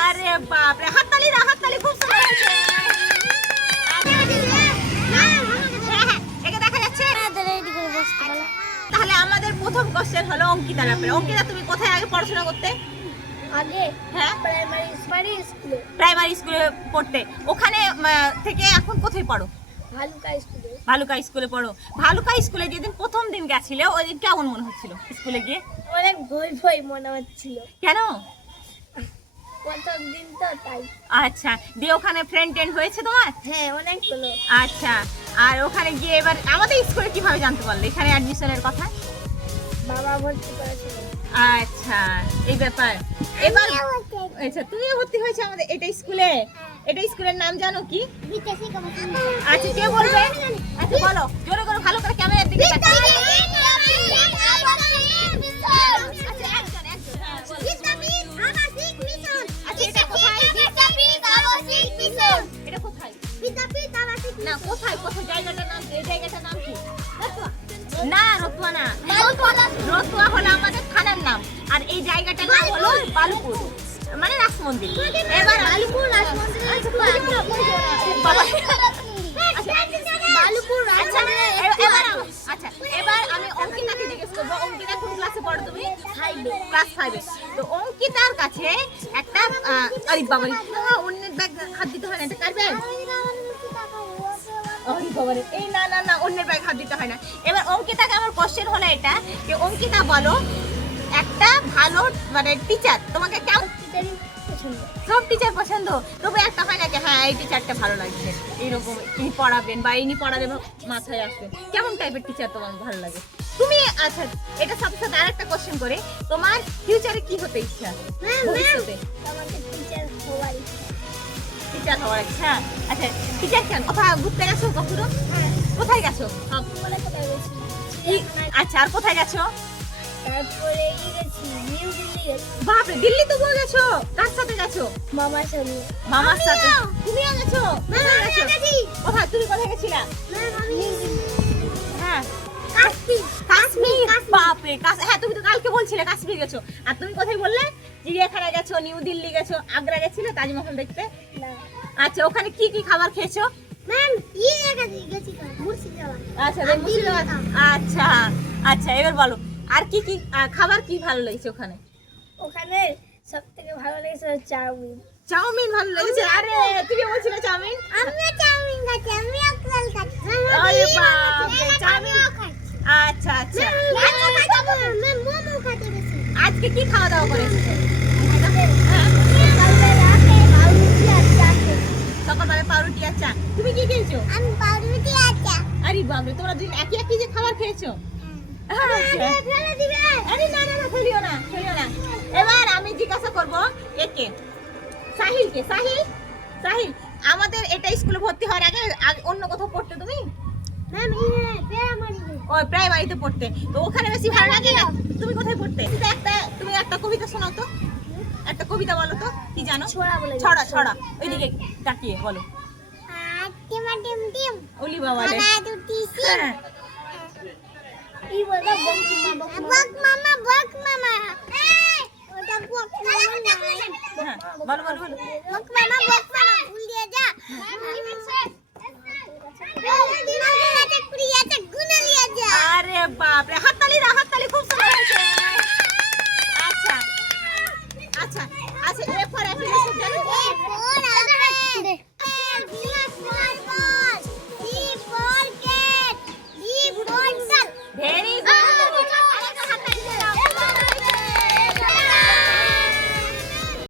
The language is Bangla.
আরে বাপ রে হাততালি দাও হাততালি খুব সুন্দর হয়েছে। হ্যাঁ, যাচ্ছে। তাহলে আমাদের প্রথম কোশ্চেন হলো অঙ্কিতার ব্যাপারে অঙ্কিতা তুমি কোথায় আগে পড়াশোনা করতে? আগে হ্যাঁ? প্রাইমারি স্কুলে প্রাইমারি স্কুলে পড়তে। ওখানে থেকে এখন কোথায় পড়ো? ভালুকা স্কুলে? পড়ো। ভালুকা স্কুলে যেদিন প্রথম দিন গেছিলে ওই দিন কেমন মনে হচ্ছিল স্কুলে গিয়ে? অনেক ভয় ভয় মনে হচ্ছিল। কেন? প্রথম দিন তো তাই। আচ্ছা দিয়ে ওখানে ফ্রেন্ড টেন্ড হয়েছে তোমার? হ্যাঁ অনেকগুলো। আচ্ছা আর ওখানে গিয়ে এবার আমাদের স্কুলে কীভাবে জানতে পারলে? এখানে অ্যাডমিশনের কথা? বাবা ভর্তি করেছিল। আচ্ছা এই ব্যাপার। এবার আচ্ছা তুমিও ভর্তি হয়েছে আমাদের এটা স্কুলে? এটা স্কুলের নাম জানো কি? আচ্ছা কে বলবে? আচ্ছা বলো। জোরে করে ভালো করে ক্যামেরার দিকে। আচ্ছা হ্যাঁ। আচ্ছা না কোথায়? কোথায়? জায়গাটার নাম এই জায়গাটার নাম কি? না রতুয়া না। রতুয়া। হলো আমাদের থানার নাম। আর এই জায়গাটার নাম হলো বালুপুর। মানে রাস মন্দির এবার এবার আমি- আচ্ছা এবার আমি অঙ্কিতাকে জিজ্ঞেস করব অঙ্কিতা কোন ক্লাসে পড়ো তুমি? ক্লাস ফাইভে তো অঙ্কিতার কাছে একটা আরে বাবা অন্যের ব্যাগ হাত দিতে হয় না এটা কার ব্যাগ এই না না না অন্যের ব্যাগ হাত দিতে হয় না। এবার অঙ্কিতাকে আমার কোশ্চেন হলো এটা যে অঙ্কিতা বলো একটা ভালো মানে টিচার তোমাকে কেমন সব টিচার পছন্দ। তবে একটা হয় না যে হ্যাঁ এই টিচারটা ভালো লাগছে। এইরকম ইনি পড়াবেন বা ইনি পড়ালে মাথায় আসবে। কেমন টাইপের টিচার তোমার ভালো লাগে? তুমি আচ্ছা এটা সাথে সাথে আরেকটা কোশ্চেন করে। তোমার ফিউচারে কি হতে ইচ্ছা ভবিষ্যতে? টিচার হওয়ার ইচ্ছা। আচ্ছা টিচার কেন? কোথাও ঘুরতে গেছো কখনো? কোথায় গেছো? আচ্ছা আর কোথায় গেছো? তারপরে গেছি নিউ দিল্লি গেছি। বাপরে দিল্লি তো গেছো? কার সাথে গেছো? মামার সঙ্গে মামার সাথে। তুমিও গেছো? কোথায় গেছো? কোথায় তুমি কোথায় গেছিলা? হ্যাঁ কাশ্মীর। বাপরে হ্যাঁ তুমি তো কালকে বলছিলে কাশ্মীর গেছো। আর তুমি কোথায় বললে? চিড়িয়াখানা গেছো নিউ দিল্লি গেছো আগ্রা গেছিলে তাজমহল দেখতে? আচ্ছা ওখানে কি কি খাবার খেয়েছো? ম্যাম ইয়ে গেছি গেছি মুর্শিদাবাদ। আচ্ছা মুর্শিদাবাদ। আচ্ছা আচ্ছা এবার বলো। আর কি কি খাবার কি ভালো লেগেছে ওখানে ওখানে সব থেকে ভালো লেগেছে চাউমিন চাউমিন ভালো লেগেছে আরে তুমি বলছিলে চাউমিন আমি চাউমিন খাচ্ছি আমি অকল খাচ্ছি আরে বাপরে, চাউমিন। আচ্ছা আচ্ছা মোমো খাতে গেছি আজকে কি খাওয়া দাওয়া করেছ সকালবেলা পাউরুটি আর চা তুমি কি খেয়েছো আমি পাউরুটি আচ্ছা আরে বাপরে তোমরা দুই একই একই যে খাবার খেয়েছো আচ্ছা। আরে না না না না এবার আমি জিজ্ঞাসা করব একে। সাহিলকে। সাহিল সাহিল আমাদের এটা স্কুলে ভর্তি হওয়ার আগে অন্য কোথাও পড়তে তুমি? প্রাইমারি ওই প্রাইমারিতে পড়তে। তো ওখানে বেশি ভালো লাগে না? তুমি কোথায় পড়তে? একটা তুমি একটা কবিতা শোনাও তো। একটা কবিতা বলো তো কি জানো? ছড়া বলে ছড়া ছড়া। ওইদিকে তাকিয়ে বলো। টিম টিম টিম। ওলি বাবা রে। বলো বলো বলো।